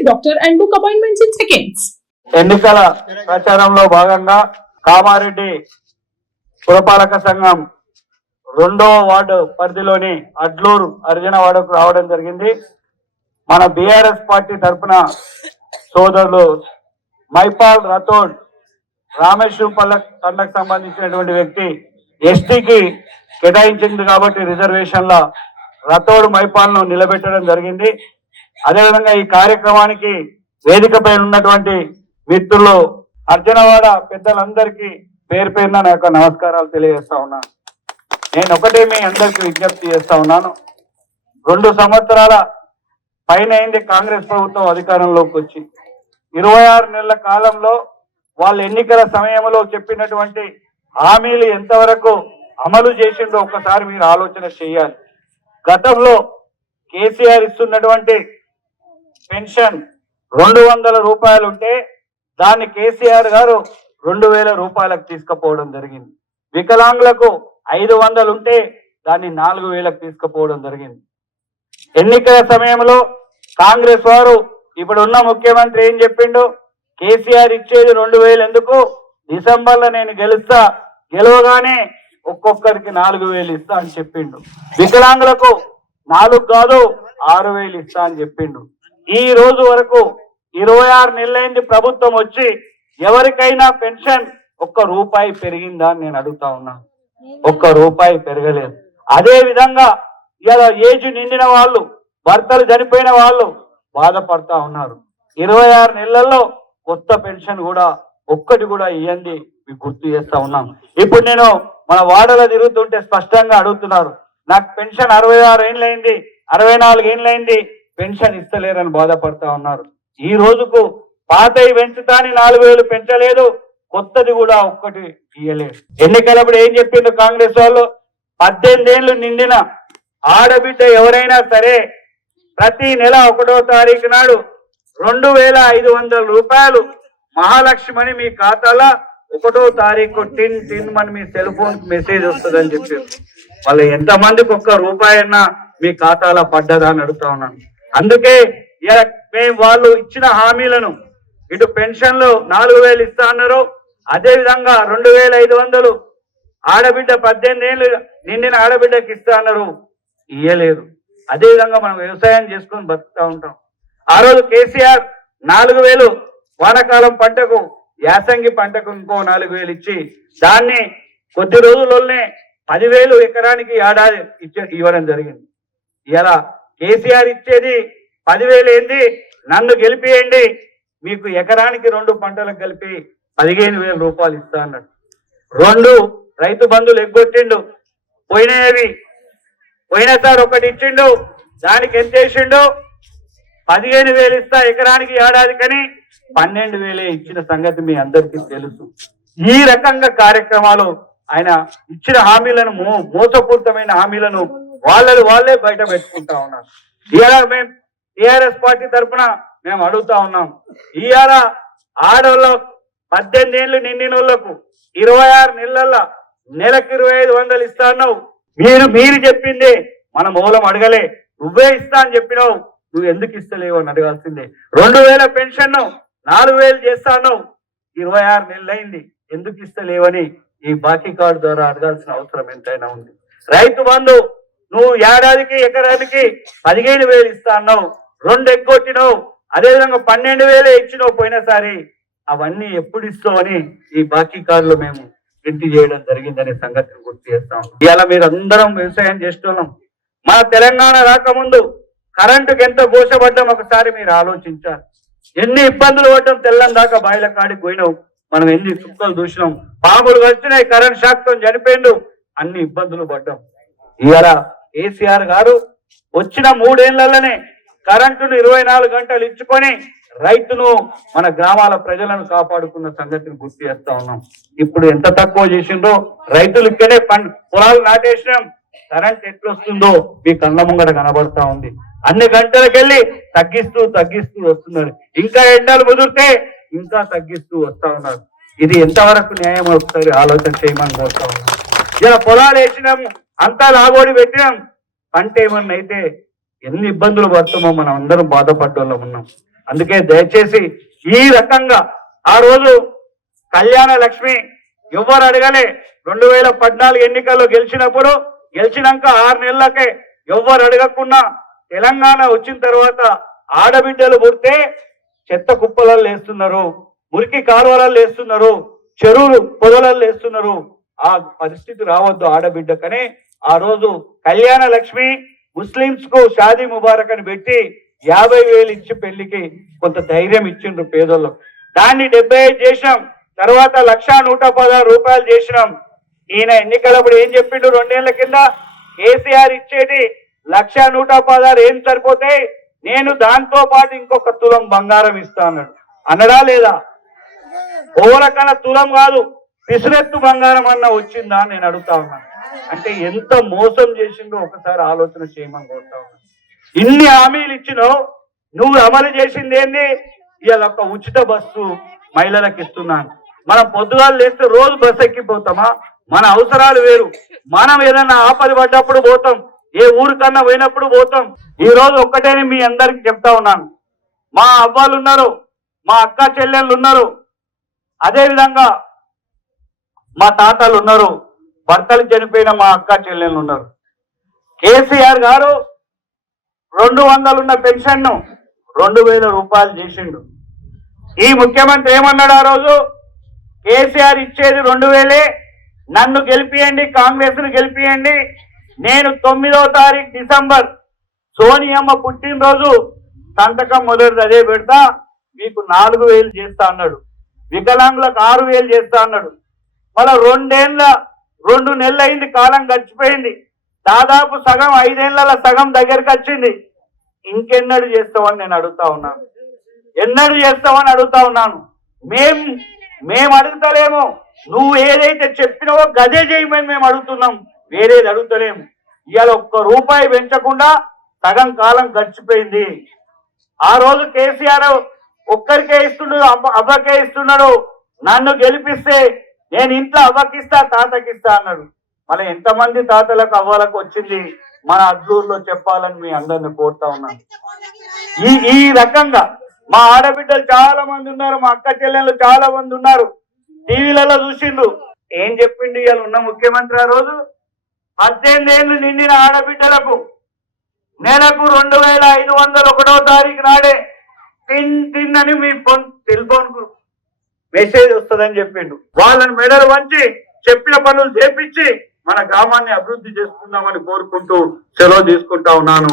a doctor and book appointments in seconds. ఎన్నికల ప్రచారంలో భాగంగా కామారెడ్డి పురపాలక సంఘం 2వ వార్డు పరిధిలోని అడ్లూరు అర్జునవాడకు రావడం జరిగింది. మన బీఆర్ఎస్ పార్టీ తరఫున సోదరులు మైపాల్ రథోడ్ రామేశ్వరం తండకు సంబంధించినటువంటి వ్యక్తి ఎస్టీకి కేటాయించింది కాబట్టి రిజర్వేషన్ల రథోడ్ మైపాల్ను నిలబెట్టడం జరిగింది. అదేవిధంగా ఈ కార్యక్రమానికి వేదికపై ఉన్నటువంటి మిత్రులు అర్జునవాడ పెద్దలందరికీ పేరు పేరున నా యొక్క నమస్కారాలు తెలియజేస్తా ఉన్నాను. నేను ఒకటే మీ అందరికీ విజ్ఞప్తి చేస్తా ఉన్నాను. 2 సంవత్సరాల పైన అయింది కాంగ్రెస్ ప్రభుత్వం అధికారంలోకి వచ్చి. 26 నెలల కాలంలో వాళ్ళు ఎన్నికల సమయంలో చెప్పినటువంటి హామీలు ఎంతవరకు అమలు చేసిండో ఒక్కసారి మీరు ఆలోచన చేయాలి. గతంలో కేసీఆర్ ఇస్తున్నటువంటి పెన్షన్ 200 రూపాయలు ఉంటే దాన్ని కేసీఆర్ గారు 2000 రూపాయలకు తీసుకుపోవడం జరిగింది. వికలాంగులకు 500 ఉంటే దాన్ని 4000కు తీసుకుపోవడం జరిగింది. ఎన్నికల సమయంలో కాంగ్రెస్ వారు ఇప్పుడు ఉన్న ముఖ్యమంత్రి ఏం చెప్పిండు, కేసీఆర్ ఇచ్చేది 2000 ఎందుకు, డిసెంబర్లో నేను గెలవగానే ఒక్కొక్కరికి 4000 ఇస్తా అని చెప్పిండు. వికలాంగులకు 4 కాదు 6000 ఇస్తా అని చెప్పిండు. ఈ రోజు వరకు 26 నెలలైంది ప్రభుత్వం వచ్చి, ఎవరికైనా పెన్షన్ 1 రూపాయి పెరిగిందా అని నేను అడుగుతా ఉన్నాను. 1 రూపాయి పెరగలేదు. అదే విధంగా ఇలా ఏజ్ నిండిన వాళ్ళు, భర్తలు చనిపోయిన వాళ్ళు బాధపడతా ఉన్నారు. 26 నెలల్లో కొత్త పెన్షన్ కూడా ఒక్కటి కూడా ఇవ్వండి మీకు గుర్తు చేస్తా ఉన్నాం. ఇప్పుడు నేను మన వాడలో తిరుగుతుంటే స్పష్టంగా అడుగుతున్నారు, నాకు పెన్షన్ 66 ఏళ్ళైంది, 64 ఏళ్ళైంది, పెన్షన్ ఇస్తలేరని బాధపడతా ఉన్నారు. ఈ రోజుకు పాతవి పెంచుతాని 4000 పెంచలేదు, కొత్తది కూడా ఒక్కటి ఇయ్యలేదు. ఎన్నికలప్పుడు ఏం చెప్పిండు కాంగ్రెస్ వాళ్ళు, 18 ఏళ్ళు నిండిన ఆడబిడ్డ ఎవరైనా సరే ప్రతి నెల 1వ తారీఖు నాడు 2500 రూపాయలు మహాలక్ష్మి మీ ఖాతాలో 1వ తారీఖు టిన్ మన మీ సెల్ ఫోన్ మెసేజ్ వస్తుందని చెప్పారు. వాళ్ళు ఎంతమందికి 1 రూపాయి అన్నా మీ ఖాతాలో పడ్డదా అని అడుగుతా ఉన్నాను. అందుకే మేము వాళ్ళు ఇచ్చిన హామీలను ఇటు పెన్షన్లు 4000 ఇస్తా అన్నారు, అదే విధంగా 2500 ఆడబిడ్డ 18 ఏళ్ళు నిండిన ఆడబిడ్డకి ఇస్తా అన్నారు, ఇయ్యలేదు. అదే విధంగా మనం వ్యవసాయం చేసుకొని బతుకుతా ఉంటాం. ఆ రోజు కేసీఆర్ 4000 వానాకాలం పంటకు, యాసంగి పంటకు ఇంకో 4000 ఇచ్చి దాన్ని కొద్ది రోజుల్లోనే 10,000 ఎకరానికి ఏడాది ఇవ్వడం జరిగింది. ఇలా కేసీఆర్ ఇచ్చేది 10,000 ఏంది, నన్ను గెలిపియండి మీకు ఎకరానికి 2 పంటలకు కలిపి 15,000 రూపాయలు ఇస్తా అన్నాడు. 2 రైతు బంధువులు ఎగ్గొట్టిండు, పోయినసారి ఒకటి ఇచ్చిండు, దానికి ఎంత వేసిండు, 15,000 ఇస్తా ఎకరానికి ఏడాదికని 12,000 ఇచ్చిన సంగతి మీ అందరికీ తెలుసు. ఈ రకంగా కార్యక్రమాలు ఆయన ఇచ్చిన హామీలను, మోసపూరితమైన హామీలను వాళ్ళే బయట పెట్టుకుంటా ఉన్నారు. ఇవాళ మేము టిఆర్ఎస్ పార్టీ తరఫున మేము అడుగుతా ఉన్నాం, ఇవాళ ఆడవాళ్ళు 18 ఏళ్ళు నిండిన వాళ్ళకు 26 నెలల్లో నెలకు 2500 ఇస్తా అన్నావు. మీరు చెప్పింది మన మూలం అడగలే, నువ్వే ఇస్తా అని చెప్పినావు, నువ్వు ఎందుకు ఇస్తలేవు అని అడగాల్సిందే. 2000 పెన్షన్ 4000 చేస్తా అన్నావు, 26 నెలలైంది, ఎందుకు ఇస్తలేవని ఈ బాకీ కార్డు ద్వారా అడగాల్సిన అవసరం ఎంతైనా ఉంది. రైతు బంధు నువ్వు ఏడాదికి ఎకరానికి 15,000 ఇస్తా అన్నావు, 2 ఎగ్గొట్టినావు. అదేవిధంగా 12,000 ఇచ్చినావు పోయినసారి, అవన్నీ ఎప్పుడు ఇస్తావు అని ఈ బాకీ కార్డులు మేము ప్రింట్ చేయడం జరిగిందనే సంగతిని గుర్తు చేస్తాం. ఇవాళ మీరు అందరం వ్యవసాయం చేస్తున్నాం. మన తెలంగాణ రాకముందు కరెంటుకి ఎంత ఘోషపడ్డాం ఒకసారి మీరు ఆలోచించాలి. ఎన్ని ఇబ్బందులు పడ్డాం, తెల్లం దాకా బాయిల కాడికి పోయినావు, మనం ఎన్ని చుక్కలు చూసినాం, పాములు వచ్చినాయి, కరెంట్ షాక్ తో చనిపోయిండు, అన్ని ఇబ్బందులు పడ్డాం. ఇవాళ కేసీఆర్ గారు వచ్చిన 3 ఏళ్లలోనే కరెంటును 24 గంటలు ఇచ్చుకొని రైతును, మన గ్రామాల ప్రజలను కాపాడుకున్న సంగతిని గుర్తు చేస్తా ఉన్నాం. ఇప్పుడు ఎంత తక్కువ చేసిందో, రైతులు ఇక్కడే పొలాలు నాటేసినాం, కరెంట్ ఎట్లొస్తుందో మీ కళ్ళ ముంగడ కనబడతా ఉంది. అన్ని గంటలకెళ్ళి తగ్గిస్తూ వస్తున్నారు. ఇంకా ఎండలు ముదిరితే ఇంకా తగ్గిస్తూ వస్తా ఉన్నారు. ఇది ఎంతవరకు న్యాయం ఒకసారి ఆలోచన చేయమని కోరుతా ఉన్నాం. ఇలా పొలాలు వేసినాం, అంతా లాగోడి పెట్టినాం, పంట ఏమన్నా అయితే ఎన్ని ఇబ్బందులు పడుతామో మనం అందరం బాధపడ్డోళ్ళం ఉన్నాం. అందుకే దయచేసి ఈ రకంగా ఆ రోజు కళ్యాణ లక్ష్మి ఎవరు అడగలే. 2014 ఎన్నికల్లో గెలిచినాక 6 నెలలకే ఎవరు అడగకుండా తెలంగాణ వచ్చిన తర్వాత ఆడబిడ్డలు పుడితే చెత్త కుప్పలలో వేస్తున్నారు, మురికి కాలువలలో వేస్తున్నారు, చెరువులు పొదలలో వేస్తున్నారు. ఆ పరిస్థితి రావద్దు ఆడబిడ్డకనే ఆ రోజు కళ్యాణ లక్ష్మి ముస్లింస్ కు షాదీ ముబారక్ అని పెట్టి 50,000 ఇచ్చి పెళ్లికి కొంత ధైర్యం ఇచ్చిండ్రు పేదోళ్ళు. దాన్ని 75 చేసినాం. తర్వాత 1,116 రూపాయలు చేసినాం. ఈయన ఎన్నికలప్పుడు ఏం చెప్పిండు? 2 ఏళ్ల కింద కేసీఆర్ ఇచ్చేది 1,116 ఏం సరిపోతాయి, నేను దాంతో పాటు ఇంకొక తులం బంగారం ఇస్తా అన్నాడు. అనడా లేదా? ఓరకన తులం కాదు, పిసురెత్తు బంగారం అన్న వచ్చిందా నేను అడుగుతా ఉన్నాను. అంటే ఎంత మోసం చేసిందో ఒకసారి ఆలోచన చేయమని కోరుతా ఉన్నాను. ఇన్ని హామీలు ఇచ్చినావు, నువ్వు అమలు చేసింది ఏంది? ఇవాళ ఒక ఉచిత బస్సు మహిళలకు ఇస్తున్నాను. మనం పొద్దుగాలు లేస్తే రోజు బస్సు ఎక్కిపోతామా? మన అవసరాలు వేరు. మనం ఏదైనా ఆపద పడ్డప్పుడు పోతాం, ఏ ఊరికన్నా పోయినప్పుడు పోతాం. ఈ రోజు ఒక్కటేనే మీ అందరికి చెప్తా ఉన్నాను, మా అవ్వాలు ఉన్నారు, మా అక్క చెల్లెళ్ళు ఉన్నారు, అదే విధంగా మా తాతలు ఉన్నారు, భర్తలు చనిపోయిన మా అక్క చెల్లెళ్ళు ఉన్నారు. కేసీఆర్ గారు 200 ఉన్న పెన్షన్ ను 2,000 రూపాయలు చేసిండు. ఈ ముఖ్యమంత్రి ఏమన్నాడు ఆ రోజు? కేసీఆర్ ఇచ్చేది 2,000, నన్ను గెలిపియండి, కాంగ్రెస్ ను గెలిపియండి, నేను 9వ తారీఖు డిసెంబర్ సోనియమ్మ పుట్టినరోజు సంతకం మొదటిది అదే పెడతా, మీకు 4,000 చేస్తా అన్నాడు. వికలాంగులకు 6,000 చేస్తా అన్నాడు. మళ్ళా 2 నెలలు అయింది, కాలం గడిచిపోయింది. దాదాపు సగం 5 ఏళ్ల సగం దగ్గరికి వచ్చింది. ఇంకెన్నడు చేస్తావని నేను అడుగుతా ఉన్నాను. ఎన్నడు చేస్తావని అడుగుతా ఉన్నాను. మేము అడుగుతలేము, నువ్వు ఏదైతే చెప్పినావో గదే చేయమని మేము అడుగుతున్నాం, వేరేది అడుగుతలేము. ఇవాళ 1 రూపాయి పెంచకుండా సగం కాలం గడిచిపోయింది. ఆ రోజు కేసీఆర్ ఒక్కరికే ఇస్తున్నాడు, అవ్వకే ఇస్తున్నాడు. నన్ను గెలిపిస్తే నేను ఇంట్లో అవ్వకిస్తా, తాతకిస్తా అన్నాడు. మళ్ళీ ఎంతమంది తాతలకు అవ్వలకు వచ్చింది మన అడ్లూరులో చెప్పాలని మీ అందరిని కోరుతా ఉన్నాను. ఈ రకంగా మా ఆడబిడ్డలు చాలా మంది ఉన్నారు, మా అక్క చెల్లెళ్ళు చాలా మంది ఉన్నారు, టీవీలలో చూసిండ్రు. ఏం చెప్పిండు ఇవాళ ఉన్న ముఖ్యమంత్రి? ఆ రోజు 18 ఏళ్ళు నిండిన ఆడబిడ్డలకు నెలకు 2,500 1వ తారీఖు నాడే టిన్ అని మీ సెల్ ఫోన్ కు మెసేజ్ వస్తుందని చెప్పిండు. వాళ్ళని మెడలు వంచి చెప్పిన పనులు చేపించి మన గ్రామాన్ని అభివృద్ధి చేసుకుందామని కోరుకుంటూ సెలవు తీసుకుంటా ఉన్నాను.